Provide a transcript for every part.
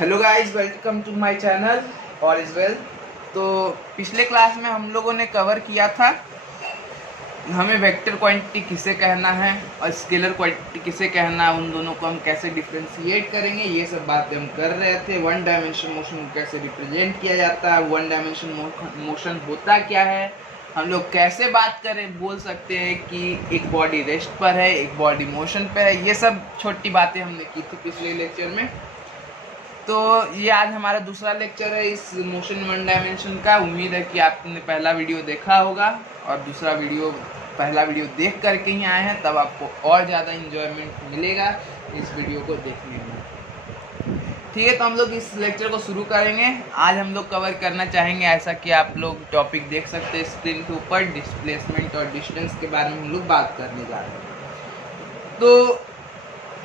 Hello guys, welcome to my channel all is well. तो पिछले class में हम लोगों ने कवर किया था हमें वेक्टर क्वांटिटी किसे कहना है और स्केलर क्वांटिटी किसे कहना है, उन दोनों को हम कैसे डिफ्रेंशिएट करेंगे, ये सब बातें हम कर रहे थे। वन डायमेंशन मोशन को कैसे रिप्रेजेंट किया जाता है, वन डायमेंशन मोशन होता क्या है, हम लोग कैसे बात करें, बोल सकते हैं कि एक बॉडी रेस्ट पर है, एक बॉडी मोशन पर है। ये सब छोटी बातें हमने की थी पिछले लेक्चर में। तो ये आज हमारा दूसरा लेक्चर है इस मोशन वन डायमेंशन का। उम्मीद है कि आपने पहला वीडियो देखा होगा और पहला वीडियो देख करके ही आए हैं, तब आपको और ज़्यादा इंजॉयमेंट मिलेगा इस वीडियो को देखने में। ठीक है, तो हम लोग इस लेक्चर को शुरू करेंगे। आज हम लोग कवर करना चाहेंगे, ऐसा कि आप लोग टॉपिक देख सकते हैं स्क्रीन के ऊपर, डिस्प्लेसमेंट और डिस्टेंस के बारे में हम लोग बात करने जा रहे हैं। तो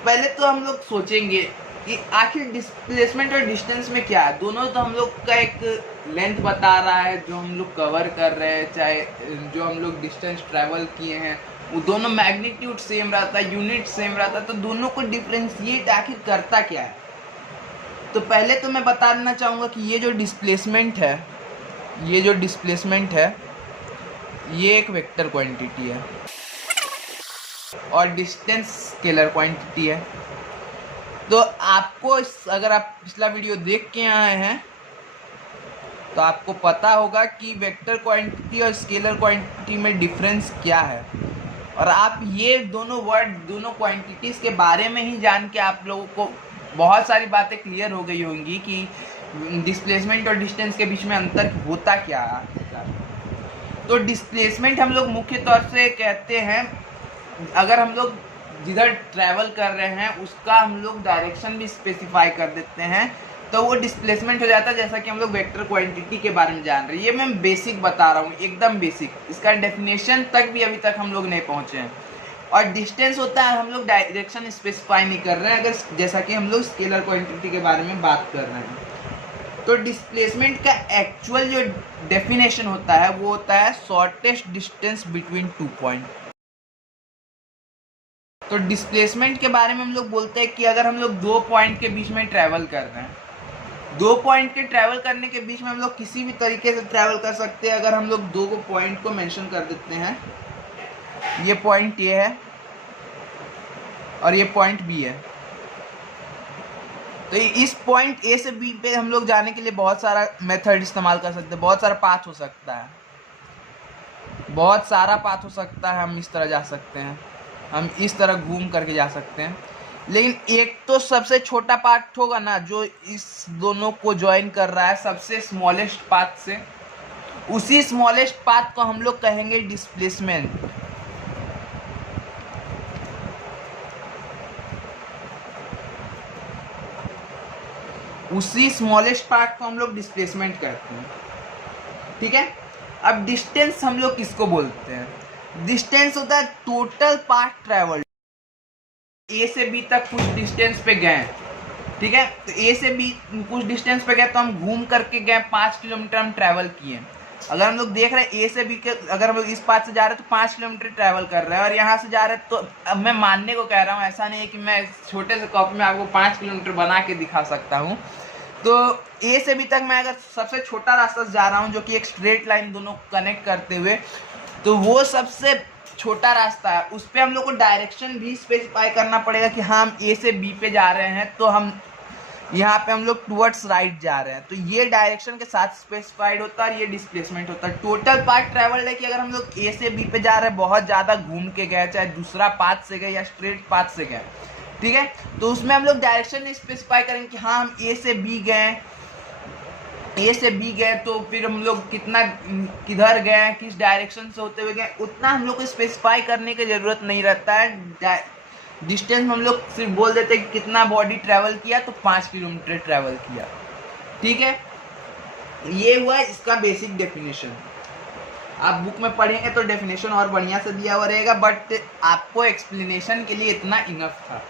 पहले तो हम लोग सोचेंगे कि आखिर डिस्प्लेसमेंट और डिस्टेंस में क्या है। दोनों तो हम लोग का एक लेंथ बता रहा है जो हम लोग कवर कर रहे हैं, चाहे जो हम लोग डिस्टेंस ट्रैवल किए हैं वो दोनों मैग्नीट्यूड सेम रहता है, यूनिट सेम रहता है। तो दोनों को डिफ्रेंशिएट आखिर करता क्या है। तो पहले तो मैं बता देना चाहूँगा कि ये जो डिस्प्लेसमेंट है ये एक वेक्टर क्वांटिटी है और डिस्टेंस स्केलर क्वांटिटी है। तो आपको अगर आप पिछला वीडियो देख के आए हैं तो आपको पता होगा कि वेक्टर क्वांटिटी और स्केलर क्वांटिटी में डिफरेंस क्या है, और आप ये दोनों क्वांटिटीज़ के बारे में ही जान के आप लोगों को बहुत सारी बातें क्लियर हो गई होंगी कि डिस्प्लेसमेंट और डिस्टेंस के बीच में अंतर होता क्या है। तो डिस्प्लेसमेंट हम लोग मुख्य तौर से कहते हैं, अगर हम लोग जिधर ट्रैवल कर रहे हैं उसका हम लोग डायरेक्शन भी स्पेसिफाई कर देते हैं तो वो डिस्प्लेसमेंट हो जाता है। जैसा कि हम लोग वेक्टर क्वांटिटी के बारे में जान रहे हैं, ये मैं बेसिक बता रहा हूँ, एकदम बेसिक, इसका डेफिनेशन तक भी अभी तक हम लोग नहीं पहुँचे हैं। और डिस्टेंस होता है हम लोग डायरेक्शन स्पेसिफाई नहीं कर रहे हैं, अगर जैसा कि हम लोग स्केलर क्वांटिटी के बारे में बात कर रहे हैं। तो डिस्प्लेसमेंट का एक्चुअल जो डेफिनेशन होता है वो होता है शॉर्टेस्ट डिस्टेंस बिटवीन 2 पॉइंट। तो डिस्प्लेसमेंट के बारे में हम लोग बोलते हैं कि अगर हम लोग 2 पॉइंट के बीच में ट्रैवल कर रहे हैं, 2 पॉइंट के ट्रैवल करने के बीच में हम लोग किसी भी तरीके से ट्रैवल कर सकते हैं। अगर हम लोग 2 पॉइंट को मेंशन कर देते हैं, ये पॉइंट ए है और ये पॉइंट बी है, तो इस पॉइंट ए से बी पे हम लोग जाने के लिए बहुत सारा मेथड इस्तेमाल कर सकते हैं, बहुत सारा पाथ हो सकता है, बहुत सारा पाथ हो सकता है। हम इस तरह जा सकते हैं, हम इस तरह घूम करके जा सकते हैं, लेकिन एक तो सबसे छोटा पाथ होगा ना जो इस दोनों को ज्वाइन कर रहा है सबसे स्मॉलेस्ट पाथ से, उसी स्मॉलेस्ट पाथ को हम लोग कहेंगे डिस्प्लेसमेंट। उसी स्मॉलेस्ट पाथ को हम लोग डिस्प्लेसमेंट कहते हैं। ठीक है, अब डिस्टेंस हम लोग किसको बोलते हैं? डिस्टेंस होता है टोटल पाथ ट्रैवल। ए से बी तक कुछ डिस्टेंस पे गए, ठीक है, तो ए से बी कुछ डिस्टेंस पे गए तो हम घूम करके गए, 5 किलोमीटर हम ट्रैवल किए। अगर हम लोग देख रहे हैं ए से बी के, अगर हम लोग इस पाथ से जा रहे हैं तो 5 किलोमीटर ट्रैवल कर रहे हैं, और यहाँ से जा रहे हैं तो अब मैं मानने को कह रहा हूँ, ऐसा नहीं है कि मैं छोटे से कॉपी में आपको 5 किलोमीटर बना के दिखा सकता हूँ। तो ए से बी तक मैं अगर सबसे छोटा रास्ता से जा रहा हूँ जो कि एक स्ट्रेट लाइन दोनों कनेक्ट करते हुए, तो वो सबसे छोटा रास्ता है, उस पर हम लोग को डायरेक्शन भी स्पेसिफाई करना पड़ेगा कि हाँ हम ए से बी पे जा रहे हैं, तो हम यहाँ पे हम लोग टुवर्ड्स राइट जा रहे हैं, तो ये डायरेक्शन के साथ स्पेसिफाइड होता है और ये डिस्प्लेसमेंट होता है। टोटल पाथ ट्रैवल है कि अगर हम लोग ए से बी पे जा रहे हैं, बहुत ज़्यादा घूम के गए, चाहे दूसरा पाथ से गए या स्ट्रेट पाथ से गए, ठीक है, तो उसमें हम लोग डायरेक्शन स्पेसिफाई करेंगे कि हाँ हम ए से बी गए, तो फिर हम लोग किधर गए, किस डायरेक्शन से होते हुए गए, उतना हम लोग को स्पेसिफाई करने की ज़रूरत नहीं रहता है। डिस्टेंस हम लोग सिर्फ बोल देते हैं कि कितना बॉडी ट्रैवल किया, तो 5 किलोमीटर ट्रैवल किया। ठीक है, ये हुआ इसका बेसिक डेफिनेशन। आप बुक में पढ़ेंगे तो डेफिनेशन और बढ़िया से दिया हुआ रहेगा, बट आपको एक्सप्लेनेशन के लिए इतना इनफ था।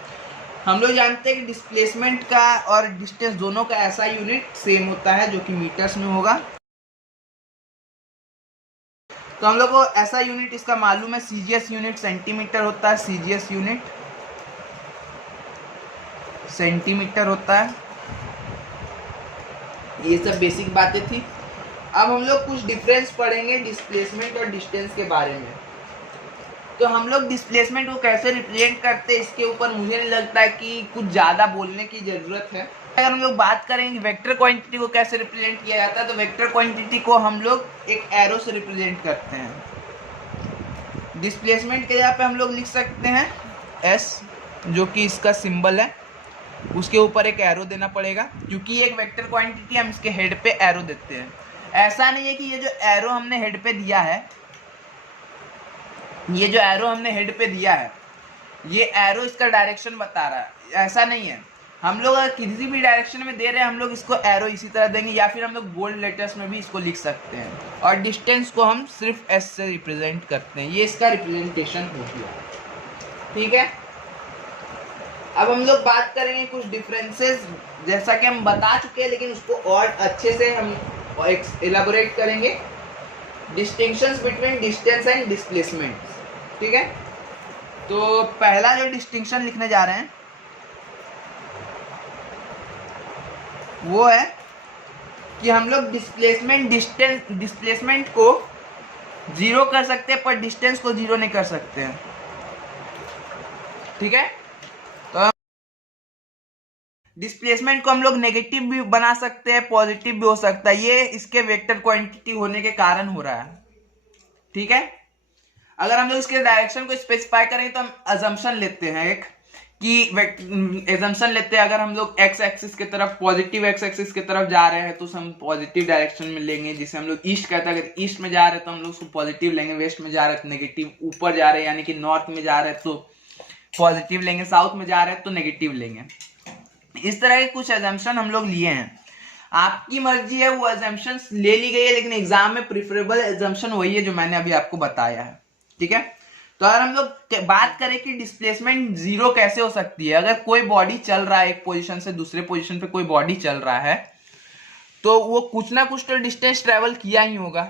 हम लोग जानते हैं कि डिस्प्लेसमेंट का और डिस्टेंस दोनों का ऐसा यूनिट सेम होता है जो कि मीटर्स में होगा। तो हम लोग को ऐसा यूनिट इसका मालूम है, सीजीएस यूनिट सेंटीमीटर होता है, सीजीएस यूनिट सेंटीमीटर होता है। ये सब बेसिक बातें थी। अब हम लोग कुछ डिफरेंस पढ़ेंगे डिस्प्लेसमेंट और डिस्टेंस के बारे में। तो हम लोग डिस्प्लेसमेंट को कैसे रिप्रेजेंट करते हैं इसके ऊपर मुझे नहीं लगता है कि कुछ ज़्यादा बोलने की ज़रूरत है। अगर हम लोग बात करेंगे वेक्टर क्वांटिटी को कैसे रिप्रेजेंट किया जाता है, तो वेक्टर क्वांटिटी को हम लोग एक एरो से रिप्रेजेंट करते हैं। डिस्प्लेसमेंट के यहाँ पे हम लोग लिख सकते हैं एस, जो कि इसका सिंबल है, उसके ऊपर एक एरो देना पड़ेगा क्योंकि एक वेक्टर क्वांटिटी हम इसके हेड पे एरो देते हैं। ऐसा नहीं है कि ये जो एरो हमने हेड पे दिया है, ये जो एरो हमने हेड पे दिया है, ये एरो इसका डायरेक्शन बता रहा है, ऐसा नहीं है। हम लोग अगर किसी भी डायरेक्शन में दे रहे हैं हम लोग इसको एरो इसी तरह देंगे, या फिर हम लोग बोल्ड लेटर्स में भी इसको लिख सकते हैं। और डिस्टेंस को हम सिर्फ एस से रिप्रेजेंट करते हैं। ये इसका रिप्रेजेंटेशन हो गया, ठीक है। अब हम लोग बात करेंगे कुछ डिफरेंसेस, जैसा कि हम बता चुके हैं लेकिन उसको और अच्छे से हम एलाबोरेट करेंगे। Distinctions between distance and displacement, ठीक है। तो पहला जो डिस्टिंक्शन लिखने जा रहे हैं वो है कि हम लोग डिस्प्लेसमेंट को जीरो कर सकते हैं पर डिस्टेंस को जीरो नहीं कर सकते हैं, ठीक है। तो डिस्प्लेसमेंट को हम लोग नेगेटिव भी बना सकते हैं, पॉजिटिव भी हो सकता है, ये इसके वेक्टर क्वांटिटी होने के कारण हो रहा है, ठीक है। अगर हम लोग इसके डायरेक्शन को स्पेसिफाई करेंगे तो हम अजम्पशन लेते हैं एक कि एजम्पशन लेते हैं अगर हम लोग एक्स एक्सिस की तरफ, पॉजिटिव एक्स एक्सिस की तरफ जा रहे हैं तो हम पॉजिटिव डायरेक्शन में लेंगे, जिसे हम लोग ईस्ट कहते हैं। अगर ईस्ट में जा रहे हैं तो हम लोग उसको पॉजिटिव लेंगे, वेस्ट में जा रहे हैं तो नेगेटिव, ऊपर जा रहे हैं यानी कि नॉर्थ में जा रहे हैं तो पॉजिटिव लेंगे, साउथ में जा रहे हैं तो नेगेटिव लेंगे। इस तरह के कुछ एजम्पशन हम लोग लिए हैं। आपकी मर्जी है वो एजम्पशन ले ली गई है, लेकिन एग्जाम में प्रिफरेबल एजम्पशन वही है जो मैंने अभी आपको बताया है, ठीक है। तो अगर हम लोग बात करें कि डिस्प्लेसमेंट जीरो कैसे हो सकती है, अगर कोई बॉडी चल रहा है एक पोजीशन से दूसरे पोजीशन पे, कोई बॉडी चल रहा है तो वो कुछ ना कुछ तो डिस्टेंस ट्रेवल किया ही होगा,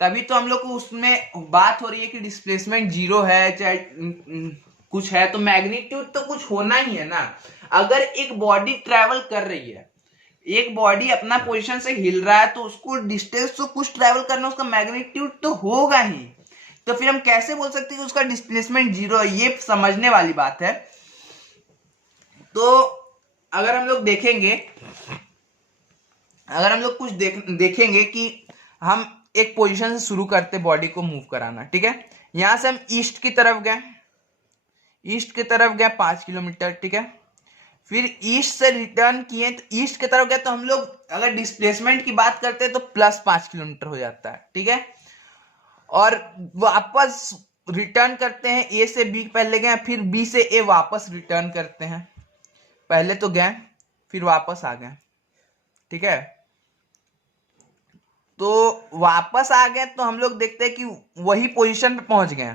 तभी तो हम लोग को उसमें बात हो रही है कि डिस्प्लेसमेंट जीरो है चाहे कुछ है, तो मैग्नीट्यूड तो कुछ होना ही है ना। अगर एक बॉडी ट्रेवल कर रही है, एक बॉडी अपना पोजीशन से हिल रहा है तो उसको डिस्टेंस तो कुछ ट्रेवल करना, उसका मैग्नीट्यूड तो होगा ही। तो फिर हम कैसे बोल सकते हैं कि उसका डिस्प्लेसमेंट जीरो है, ये समझने वाली बात है। तो अगर हम लोग देखेंगे, अगर हम लोग कुछ देखेंगे कि हम एक पोजीशन से शुरू करते बॉडी को मूव कराना, ठीक है। यहां से हम ईस्ट की तरफ गए, ईस्ट की तरफ गए 5 किलोमीटर, ठीक है। फिर ईस्ट से रिटर्न किए तो ईस्ट की तरफ गए तो हम लोग अगर डिस्प्लेसमेंट की बात करते हैं तो प्लस 5 किलोमीटर हो जाता है, ठीक है। और वापस रिटर्न करते हैं, ए से बी पहले गए, फिर बी से ए वापस रिटर्न करते हैं। पहले तो गए फिर वापस आ गए, ठीक है। तो वापस आ गए तो हम लोग देखते हैं कि वही पोजीशन पे पहुंच गए,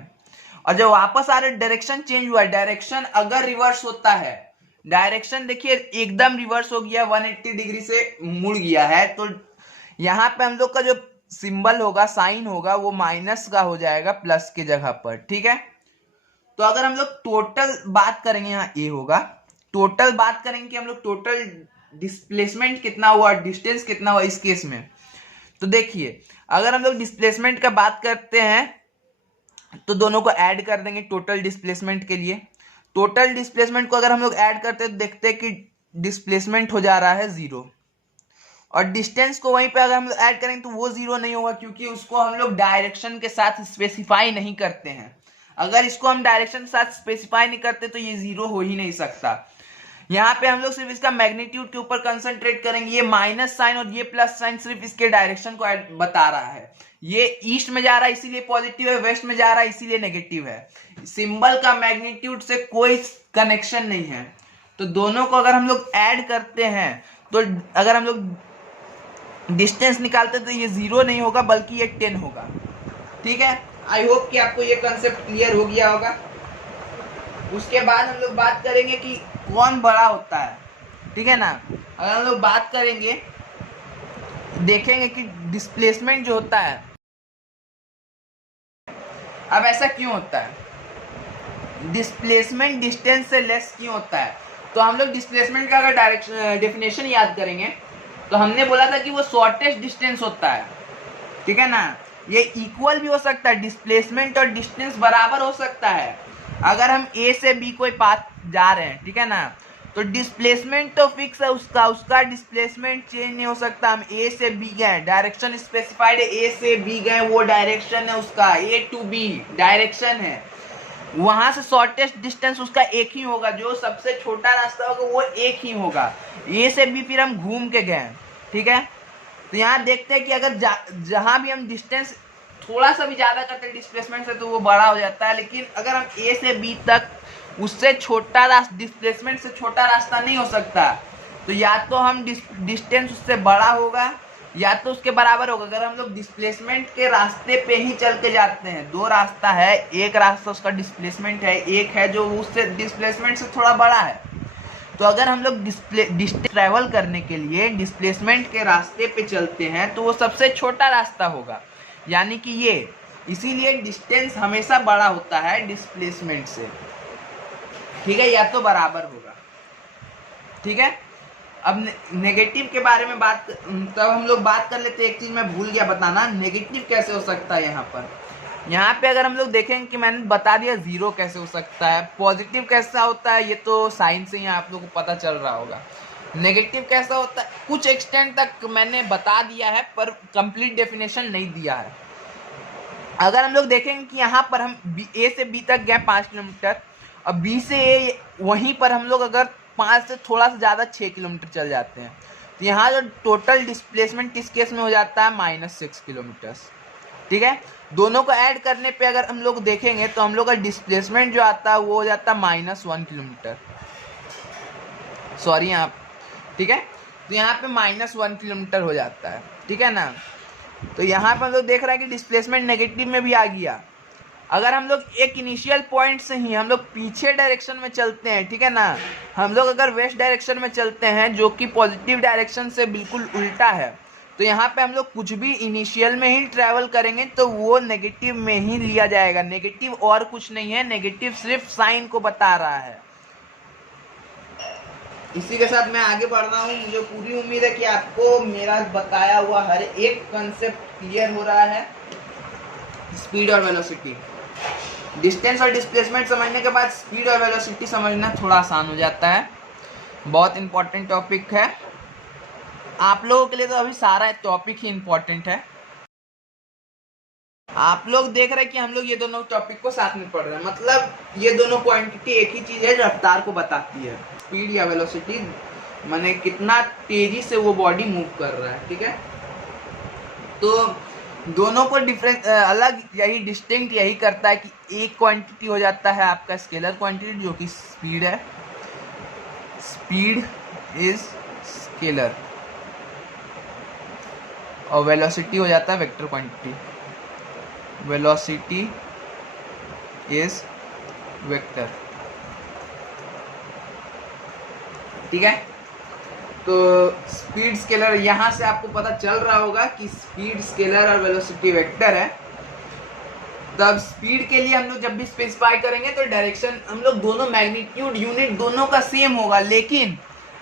और जब वापस आ रहे डायरेक्शन चेंज हुआ, डायरेक्शन अगर रिवर्स होता है, डायरेक्शन देखिए एकदम रिवर्स हो गया, 180 डिग्री से मुड़ गया है, तो यहाँ पे हम लोग का जो सिंबल होगा, साइन होगा, वो माइनस का हो जाएगा प्लस की जगह पर, ठीक है। तो अगर हम लोग टोटल बात करेंगे, यहाँ ए होगा, टोटल बात करेंगे कि हम लोग टोटल डिस्प्लेसमेंट कितना हुआ, डिस्टेंस कितना हुआ इस केस में। तो देखिए अगर हम लोग डिस्प्लेसमेंट का बात करते हैं तो दोनों को ऐड कर देंगे टोटल डिस्प्लेसमेंट के लिए। टोटल डिस्प्लेसमेंट को अगर हम लोग ऐड करते हैं तो देखते हैं कि डिस्प्लेसमेंट हो जा रहा है 0, और डिस्टेंस को वहीं पे अगर हम लोग ऐड करेंगे तो वो 0 नहीं होगा क्योंकि उसको हम लोग डायरेक्शन के साथ स्पेसिफाई नहीं करते हैं। अगर इसको हम डायरेक्शन के साथ स्पेसिफाई नहीं करते तो ये 0 हो ही नहीं सकता। यहाँ पे हम लोग सिर्फ इसका मैग्नीट्यूड के ऊपर कंसंट्रेट करेंगे। ये माइनस साइन और ये प्लस साइन सिर्फ इसके डायरेक्शन को बता रहा है। ये ईस्ट में जा रहा है इसीलिए पॉजिटिव है, वेस्ट में जा रहा है इसीलिए नेगेटिव है। सिंबल का मैग्नीट्यूड से कोई कनेक्शन नहीं है। तो दोनों को अगर हम लोग ऐड करते हैं तो अगर हम लोग डिस्टेंस निकालते तो ये 0 नहीं होगा बल्कि ये 10 होगा, ठीक है। आई होप कि आपको ये कंसेप्ट क्लियर हो गया होगा। उसके बाद हम लोग बात करेंगे कि कौन बड़ा होता है, ठीक है ना। अगर हम लोग बात करेंगे, देखेंगे कि डिस्प्लेसमेंट जो होता है, अब ऐसा क्यों होता है, डिस्प्लेसमेंट डिस्टेंस से लेस क्यों होता है। तो हम लोग डिस्प्लेसमेंट का अगर डायरेक्शन डेफिनेशन याद करेंगे तो हमने बोला था कि वो शॉर्टेस्ट डिस्टेंस होता है, ठीक है ना। ये इक्वल भी हो सकता है, डिस्प्लेसमेंट और डिस्टेंस बराबर हो सकता है। अगर हम ए से बी कोई पाथ जा रहे हैं, ठीक है ना, तो डिस्प्लेसमेंट तो फिक्स है उसका डिस्प्लेसमेंट चेंज नहीं हो सकता। हम ए से बी गए, डायरेक्शन स्पेसिफाइड है, ए से बी गए, वो डायरेक्शन है उसका, ए टू बी डायरेक्शन है। वहां से शॉर्टेस्ट डिस्टेंस उसका एक ही होगा, जो सबसे छोटा रास्ता होगा वो एक ही होगा। ए से बी फिर हम घूम के गए, ठीक है। तो यहाँ देखते हैं कि अगर जहां भी हम डिस्टेंस थोड़ा सा भी ज्यादा करते हैं डिस्प्लेसमेंट से तो वो बड़ा हो जाता है, लेकिन अगर हम ए से बी तक उससे छोटा रास्ता, डिस्प्लेसमेंट से छोटा रास्ता नहीं हो सकता। तो या तो हम डिस्टेंस उससे बड़ा होगा या तो उसके बराबर होगा। अगर हम लोग डिस्प्लेसमेंट के रास्ते पे ही चल के जाते हैं, दो रास्ता है, एक रास्ता उसका डिस्प्लेसमेंट है, एक है जो उससे डिस्प्लेसमेंट से थोड़ा बड़ा है। तो अगर हम लोग डिस्टेंस ट्रैवल करने के लिए डिस्प्लेसमेंट के रास्ते पे चलते हैं तो वो सबसे छोटा रास्ता होगा, यानी कि ये, इसीलिए डिस्टेंस हमेशा बड़ा होता है डिस्प्लेसमेंट से, ठीक है, या तो बराबर होगा, ठीक है। अब नेगेटिव के बारे में तब हम लोग बात कर लेते हैं। एक चीज मैं भूल गया बताना, नेगेटिव कैसे हो सकता है। यहाँ पे अगर हम लोग देखेंगे कि मैंने बता दिया जीरो कैसे हो सकता है, पॉजिटिव कैसा होता है, ये तो साइन से ही आप लोगों को पता चल रहा होगा। नेगेटिव कैसा होता है कुछ एक्सटेंट तक मैंने बता दिया है, पर कंप्लीट डेफिनेशन नहीं दिया है। अगर हम लोग देखेंगे कि यहाँ पर हम ए से बी तक गए 5 किलोमीटर, और बी से ए वहीं पर हम लोग अगर 5 से थोड़ा सा ज़्यादा 6 किलोमीटर चल जाते हैं, तो यहाँ जो टोटल डिस्प्लेसमेंट इस केस में हो जाता है -6 किलोमीटर, ठीक है। दोनों को ऐड करने पे अगर हम लोग देखेंगे तो हम लोग का डिस्प्लेसमेंट जो आता है वो हो जाता है -1 किलोमीटर, सॉरी यहाँ, ठीक है। तो यहाँ पे -1 किलोमीटर हो जाता है, ठीक है ना। तो यहाँ पर हम लोग देख रहे हैं कि डिस्प्लेसमेंट नेगेटिव में भी आ गया। अगर हम लोग एक इनिशियल पॉइंट से ही हम लोग पीछे डायरेक्शन में चलते हैं, ठीक है ना, हम लोग अगर वेस्ट डायरेक्शन में चलते हैं जो कि पॉजिटिव डायरेक्शन से बिल्कुल उल्टा है, तो यहाँ पे हम लोग कुछ भी इनिशियल में ही ट्रैवल करेंगे तो वो नेगेटिव में ही लिया जाएगा। नेगेटिव और कुछ नहीं है, नेगेटिव सिर्फ साइन को बता रहा है। इसी के साथ मैं आगे बढ़ रहा हूँ। मुझे पूरी उम्मीद है कि आपको मेरा बताया हुआ हर एक कंसेप्ट क्लियर हो रहा है। स्पीड और वेलोसिटी, डिस्टेंस और डिस्प्लेसमेंट समझने के बाद स्पीड और वेलोसिटी समझना थोड़ा आसान हो जाता है। बहुत इंपॉर्टेंट टॉपिक है आप लोगों के लिए, तो अभी सारा टॉपिक ही इंपॉर्टेंट है। आप लोग देख रहे हैं कि हम लोग ये दोनों टॉपिक को साथ में पढ़ रहे हैं, मतलब ये दोनों क्वांटिटी एक ही चीज है, रफ्तार को बताती है। स्पीड या वेलोसिटी माने कितना तेजी से वो बॉडी मूव कर रहा है, ठीक है। तो दोनों को डिफरेंस अलग यही डिस्टिंक्ट यही करता है कि एक क्वांटिटी हो जाता है आपका स्केलर क्वांटिटी जो कि स्पीड है, स्पीड इज स्केलर, और वेलोसिटी हो जाता है vector quantity, velocity is vector, ठीक है। तो स्पीड स्केलर, यहाँ से आपको पता चल रहा होगा कि स्पीड स्केलर और वेलोसिटी वेक्टर है। तब स्पीड के लिए हम लोग जब भी स्पेसिफाई करेंगे तो डायरेक्शन हम लोग दोनों मैग्नीट्यूड यूनिट दोनों का सेम होगा, लेकिन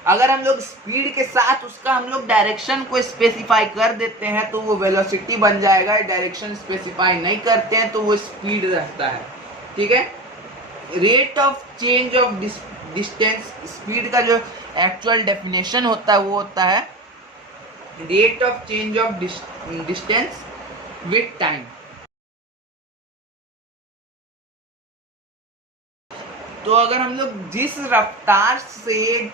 अगर हम लोग स्पीड के साथ उसका हम लोग डायरेक्शन को स्पेसिफाई कर देते हैं तो वो वेलोसिटी बन जाएगा। डायरेक्शन स्पेसिफाई नहीं करते हैं तो वो स्पीड रहता है, ठीक है। Rate of change of distance, speed का जो एक्चुअल डेफिनेशन होता है वो होता है rate of change of distance with time. तो अगर हम लोग जिस रफ्तार से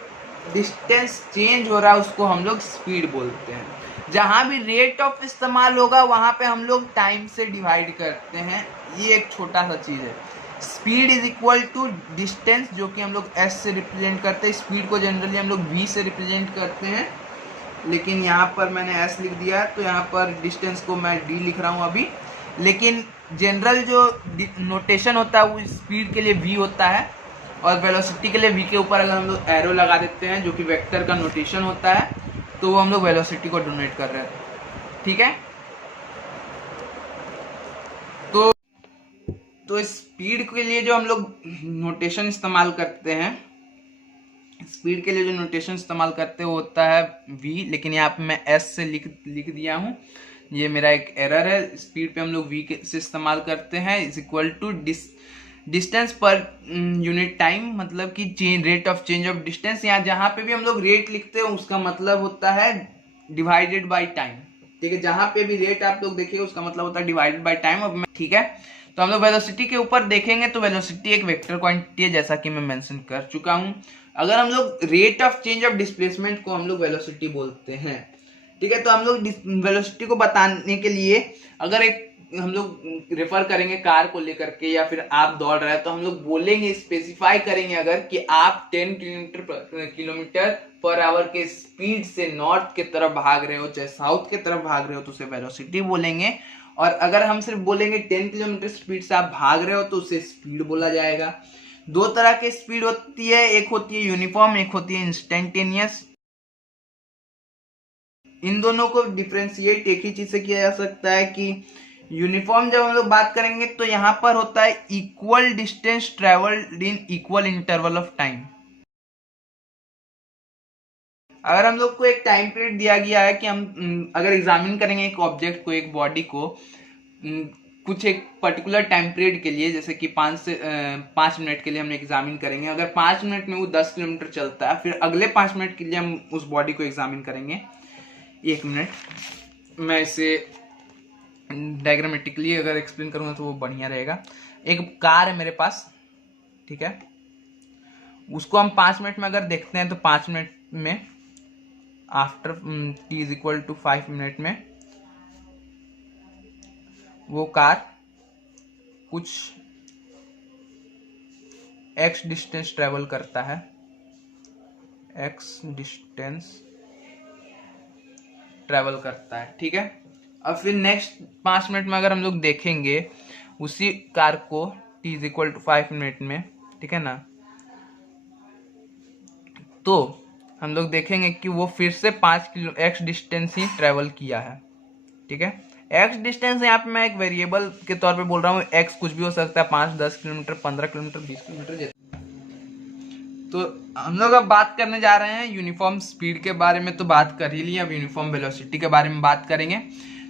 डिस्टेंस चेंज हो रहा है उसको हम लोग स्पीड बोलते हैं। जहां भी रेट ऑफ इस्तेमाल होगा वहां पे हम लोग टाइम से डिवाइड करते हैं। ये एक छोटा सा चीज है। Speed is equal to distance, जो कि हम लोग एस से रिप्रेजेंट करते हैं। स्पीड को जनरली हम लोग वी से रिप्रेजेंट करते हैं, लेकिन यहाँ पर मैंने एस लिख दिया है तो यहाँ पर डिस्टेंस को मैं डी लिख रहा हूँ अभी। लेकिन जनरल जो नोटेशन होता है वो स्पीड के लिए वी होता है, और वेलोसिटी के लिए वी के ऊपर अगर हम लोग एरो लगा देते हैं जो कि वेक्टर का नोटेशन होता है तो वो हम लोग वेलोसिटी को डोनेट कर रहे हैं, ठीक है। तो स्पीड के लिए जो हम लोग नोटेशन इस्तेमाल करते हैं स्पीड के लिए जो नोटेशन इस्तेमाल करते हैं वो होता है v, लेकिन यहाँ पे मैं s से लिख दिया हूँ, ये मेरा एक एरर है। स्पीड पे हम लोग v से इस्तेमाल करते हैं, is equal to distance per unit time, मतलब कि rate of change of distance. यहाँ जहाँ पे भी हम लोग रेट लिखते हैं उसका मतलब होता है डिवाइडेड बाई टाइम, ठीक है। जहाँ पे भी रेट आप लोग देखिए उसका मतलब होता है डिवाइडेड बाई टाइम। अब मैं ठीक है, तो हम लोग वेलोसिटी के ऊपर देखेंगे तो वेलोसिटी एक वेक्टर क्वांटिटी है, जैसा कि मैं मेंशन कर चुका हूँ। अगर हम लोग rate of change of displacement को हम लोग वेलोसिटी बोलते हैं, ठीक है। तो हम लोग वेलोसिटी को बताने के लिए अगर एक हम लोग रेफर करेंगे कार को लेकर के, या फिर आप दौड़ रहे हैं तो हम लोग बोलेंगे, स्पेसिफाई करेंगे अगर कि आप 10 किलोमीटर पर आवर के स्पीड से नॉर्थ के तरफ भाग रहे हो, चाहे साउथ के तरफ भाग रहे हो, तो उसे वेलोसिटी बोलेंगे। और अगर हम सिर्फ बोलेंगे 10 किलोमीटर स्पीड से आप भाग रहे हो तो उसे स्पीड बोला जाएगा। दो तरह की स्पीड होती है, एक होती है यूनिफॉर्म, एक होती है इंस्टेंटेनियस। इन दोनों को डिफरेंशिएट एक ही चीज से किया जा सकता है कि यूनिफॉर्म जब हम लोग बात करेंगे तो यहां पर होता है equal distance travelled in equal interval of time. अगर हम लोग को एक टाइम पीरियड दिया गया है कि हम अगर एग्जामिन करेंगे एक ऑब्जेक्ट को, एक बॉडी को कुछ एक पर्टिकुलर टाइम पीरियड के लिए, जैसे कि 5 मिनट के लिए हम एग्जामिन करेंगे। अगर 5 मिनट में वो 10 किलोमीटर चलता है, फिर अगले 5 मिनट के लिए हम उस बॉडी को एग्जामिन करेंगे। 1 मिनट मैं इसे डायग्रामेटिकली अगर एक्सप्लेन करूंगा तो वो बढ़िया रहेगा। एक कार है मेरे पास, ठीक है, उसको हम 5 मिनट में अगर देखते हैं तो 5 मिनट में after t is equal to 5 minute में वो कार कुछ x डिस्टेंस ट्रेवल करता है, x डिस्टेंस ट्रेवल करता है, ठीक है। अब फिर नेक्स्ट 5 मिनट में अगर हम लोग देखेंगे उसी कार को t is equal to 5 minute में, ठीक है ना, तो हम लोग देखेंगे कि वो फिर से 5 किलो x डिस्टेंस ही ट्रेवल किया है, ठीक है। x डिस्टेंस यहाँ पे मैं एक वेरिएबल के तौर पे बोल रहा हूँ, x कुछ भी हो सकता है, 5, 10 किलोमीटर, 15 किलोमीटर, 20 किलोमीटर। तो हम लोग अब बात करने जा रहे हैं यूनिफॉर्म स्पीड के बारे में, तो बात कर ही ली, अब यूनिफॉर्म वेलोसिटी के बारे में बात करेंगे।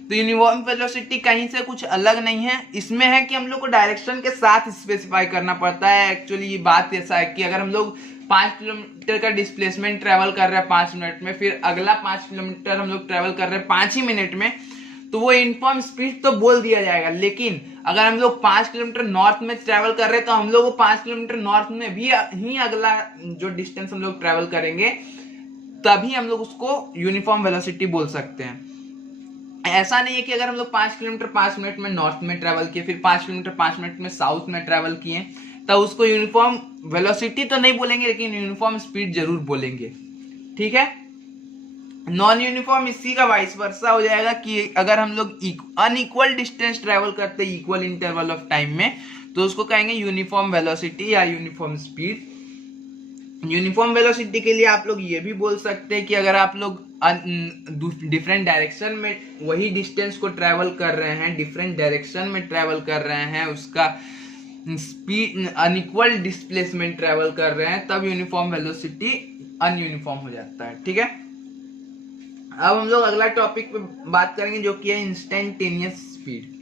तो यूनिफॉर्म वेलोसिटी कहीं से कुछ अलग नहीं है, इसमें है कि हम लोग को डायरेक्शन के साथ स्पेसिफाई करना पड़ता है। एक्चुअली ये बात ऐसा है कि अगर हम लोग 5 किलोमीटर का डिस्प्लेसमेंट ट्रेवल कर रहे हैं 5 मिनट में, फिर अगला 5 किलोमीटर हम लोग ट्रेवल कर रहे हैं 5 ही मिनट में, तो वो यूनिफॉर्म स्पीड तो बोल दिया जाएगा। लेकिन अगर हम लोग 5 किलोमीटर नॉर्थ में ट्रेवल कर रहे हैं तो हम लोग वो 5 किलोमीटर नॉर्थ में भी ही अगला जो डिस्टेंस हम लोग ट्रेवल करेंगे तभी हम लोग उसको यूनिफॉर्म वेलोसिटी बोल सकते हैं। ऐसा नहीं है कि अगर हम लोग 5 किलोमीटर 5 मिनट में नॉर्थ में ट्रेवल किए, फिर 5 किलोमीटर 5 मिनट में साउथ में ट्रेवल किए, तो उसको यूनिफॉर्म वेलोसिटी तो नहीं बोलेंगे, लेकिन यूनिफॉर्म स्पीड जरूर बोलेंगे, ठीक है। नॉन यूनिफॉर्म इसी का वाइस वर्सा हो जाएगा कि अगर हम लोग अनइक्वल डिस्टेंस ट्रेवल करते हैं इक्वल इंटरवल ऑफ टाइम में, तो उसको कहेंगे यूनिफॉर्म वेलोसिटी या यूनिफॉर्म स्पीड। यूनिफॉर्म वेलोसिटी के लिए आप लोग ये भी बोल सकते हैं कि अगर आप लोग डिफरेंट डायरेक्शन में वही डिस्टेंस को ट्रेवल कर रहे हैं, डिफरेंट डायरेक्शन में ट्रेवल कर रहे हैं, उसका स्पीड अनइक्वल डिस्प्लेसमेंट ट्रेवल कर रहे हैं, तब यूनिफॉर्म वेलोसिटी अनयूनिफॉर्म हो जाता है, ठीक है। अब हम लोग अगला टॉपिक पे बात करेंगे जो कि है इंस्टेंटेनियस स्पीड।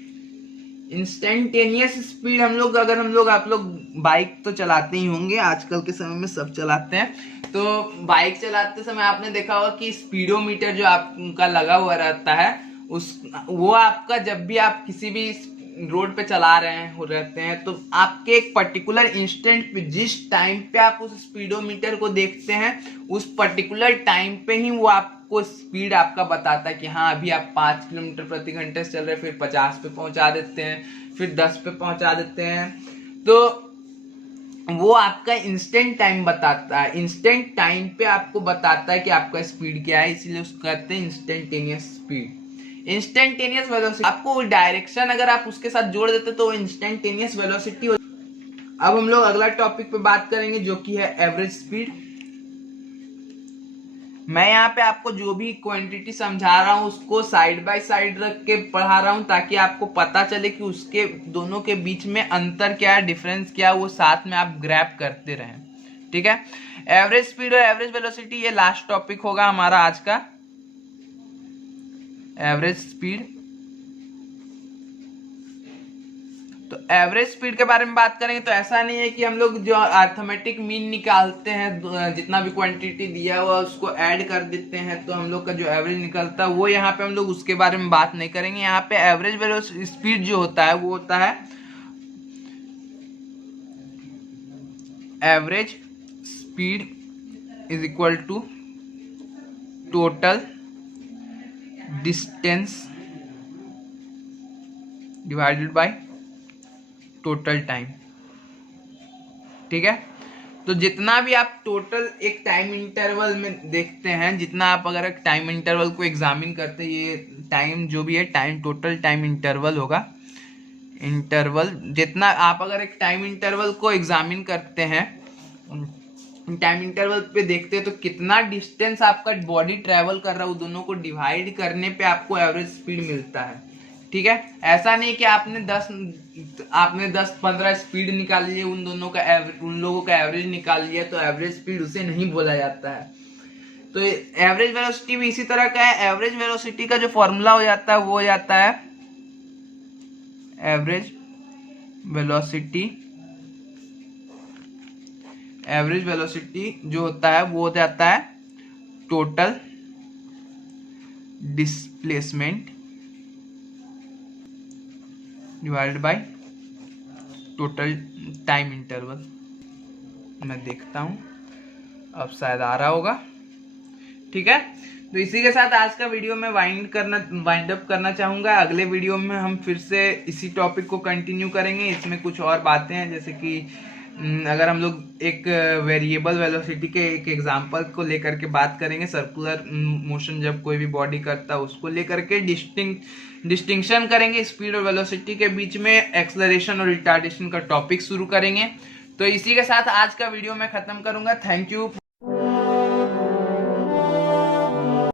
इंस्टेंटेनियस स्पीड अगर हम लोग आप लोग बाइक तो चलाते ही होंगे, आजकल के समय में सब चलाते हैं। तो बाइक चलाते समय आपने देखा होगा कि स्पीडोमीटर जो आपका लगा हुआ रहता है वो आपका जब भी आप किसी भी रोड पे चला रहते हैं तो आपके एक पर्टिकुलर इंस्टेंट पे जिस टाइम पे आप उस स्पीडोमीटर को देखते हैं उस पर्टिकुलर टाइम पे ही वो आपको स्पीड आपका बताता है कि हाँ अभी आप 5 किलोमीटर प्रति घंटे से चल रहे हैं, फिर 50 पे पहुंचा देते हैं, फिर 10 पे पहुंचा देते हैं। तो वो आपका इंस्टेंट टाइम बताता है, इंस्टेंट टाइम पे आपको बताता है कि आपका स्पीड क्या है, इसलिए उसको कहते हैं इंस्टेंटेनियस स्पीड। इंस्टेंटेनियस वेलोसिटी आपको डायरेक्शन अगर आप उसके साथ जोड़ देते तो इंस्टेंटेनियस वेलोसिटी। अब हम लोग अगला टॉपिक पे बात करेंगे जो कि है एवरेज स्पीड। मैं यहाँ पे आपको जो भी क्वांटिटी समझा रहा हूँ उसको साइड बाय साइड रख के पढ़ा रहा हूँ ताकि आपको पता चले कि उसके दोनों के बीच में अंतर क्या है, डिफरेंस क्या है, वो साथ में आप ग्रैब करते रहें, ठीक है। एवरेज स्पीड और एवरेज वेलोसिटी ये लास्ट टॉपिक होगा हमारा आज का, एवरेज स्पीड। तो एवरेज स्पीड के बारे में बात करेंगे तो ऐसा नहीं है कि हम लोग जो अर्थमेटिक मीन निकालते हैं, जितना भी क्वांटिटी दिया हुआ उसको ऐड कर देते हैं तो हम लोग का जो एवरेज निकलता है वो यहाँ पे हम लोग उसके बारे में बात नहीं करेंगे। यहाँ पे एवरेज वेलोसिटी स्पीड जो होता है वो होता है average speed is equal to total distance divided by total time, ठीक है। तो जितना भी आप टोटल एक टाइम इंटरवल में देखते हैं, जितना आप अगर एक टाइम इंटरवल को एग्जामिन करते हैं, ये टाइम जो भी है टाइम टोटल टाइम इंटरवल होगा, इंटरवल जितना आप अगर एक टाइम इंटरवल को एग्जामिन करते हैं, टाइम इंटरवल पे देखते हैं तो कितना डिस्टेंस आपका बॉडी ट्रेवल कर रहा है, वो दोनों को डिवाइड करने पे आपको एवरेज स्पीड मिलता है, ठीक है। ऐसा नहीं कि आपने 10-15 स्पीड निकाल लिए, उन लोगों का एवरेज निकाल लिया तो एवरेज स्पीड उसे नहीं बोला जाता है। तो एवरेज वेलोसिटी भी इसी तरह का है। एवरेज वेलोसिटी का जो फॉर्मूला हो जाता है वो हो जाता है एवरेज वेलोसिटी जो होता है वो हो जाता है total displacement divided by total time interval. मैं देखता हूँ अब शायद आ रहा होगा, ठीक है। तो इसी के साथ आज का वीडियो में वाइंड अप करना चाहूँगा। अगले वीडियो में हम फिर से इसी टॉपिक को कंटिन्यू करेंगे। इसमें कुछ और बातें हैं, जैसे कि अगर हम लोग एक वेरिएबल वेलोसिटी के एक एग्जांपल को लेकर के बात करेंगे, सर्कुलर मोशन जब कोई भी बॉडी करता है उसको लेकर के डिस्टिंक्शन करेंगे स्पीड और वेलोसिटी के बीच में, एक्सेलरेशन और रिटार्डेशन का टॉपिक शुरू करेंगे। तो इसी के साथ आज का वीडियो मैं खत्म करूंगा। Thank you.